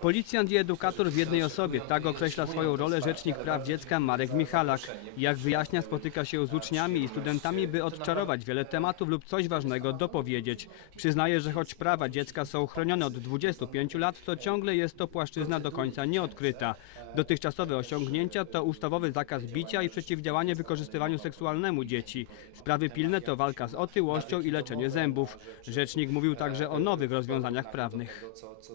Policjant i edukator w jednej osobie, tak określa swoją rolę Rzecznik Praw Dziecka Marek Michalak. Jak wyjaśnia, spotyka się z uczniami i studentami, by odczarować wiele tematów lub coś ważnego dopowiedzieć. Przyznaje, że choć prawa dziecka są chronione od 25 lat, to ciągle jest to płaszczyzna do końca nieodkryta. Dotychczasowe osiągnięcia to ustawowy zakaz bicia i przeciwdziałanie wykorzystywaniu seksualnemu dzieci. Sprawy pilne to walka z otyłością i leczenie zębów. Rzecznik mówił także o nowych rozwiązaniach prawnych.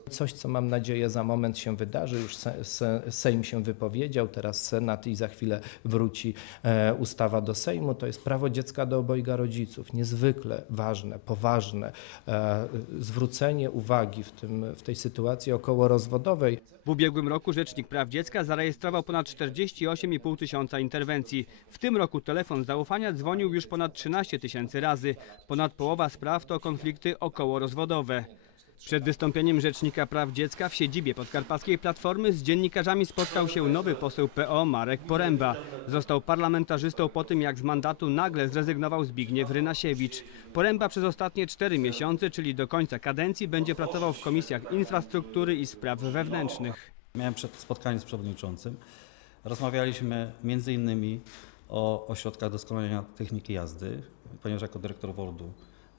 Coś, co mam nadzieję za moment się wydarzy, już se, se, Sejm się wypowiedział, teraz Senat i za chwilę wróci e, ustawa do Sejmu, to jest prawo dziecka do obojga rodziców. Niezwykle ważne, poważne e, zwrócenie uwagi w, tym, w tej sytuacji okołorozwodowej. W ubiegłym roku Rzecznik Praw Dziecka zarejestrował ponad 48,5 tysiąca interwencji. W tym roku telefon zaufania dzwonił już ponad 13 tysięcy razy. Ponad połowa spraw to konflikty okołorozwodowe. Przed wystąpieniem Rzecznika Praw Dziecka w siedzibie Podkarpackiej Platformy z dziennikarzami spotkał się nowy poseł PO Marek Poręba. Został parlamentarzystą po tym, jak z mandatu nagle zrezygnował Zbigniew Rynasiewicz. Poręba przez ostatnie cztery miesiące, czyli do końca kadencji, będzie pracował w komisjach infrastruktury i spraw wewnętrznych. Miałem spotkanie z przewodniczącym. Rozmawialiśmy między innymi o ośrodkach doskonalenia techniki jazdy, ponieważ jako dyrektor WORD-u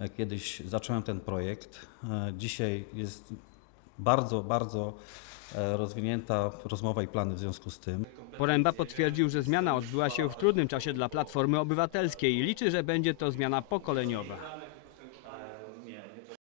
kiedyś zacząłem ten projekt. E, Dzisiaj jest bardzo, bardzo e, rozwinięta rozmowa i plany w związku z tym. Poręba potwierdził, że zmiana odbyła się w trudnym czasie dla Platformy Obywatelskiej i liczy, że będzie to zmiana pokoleniowa.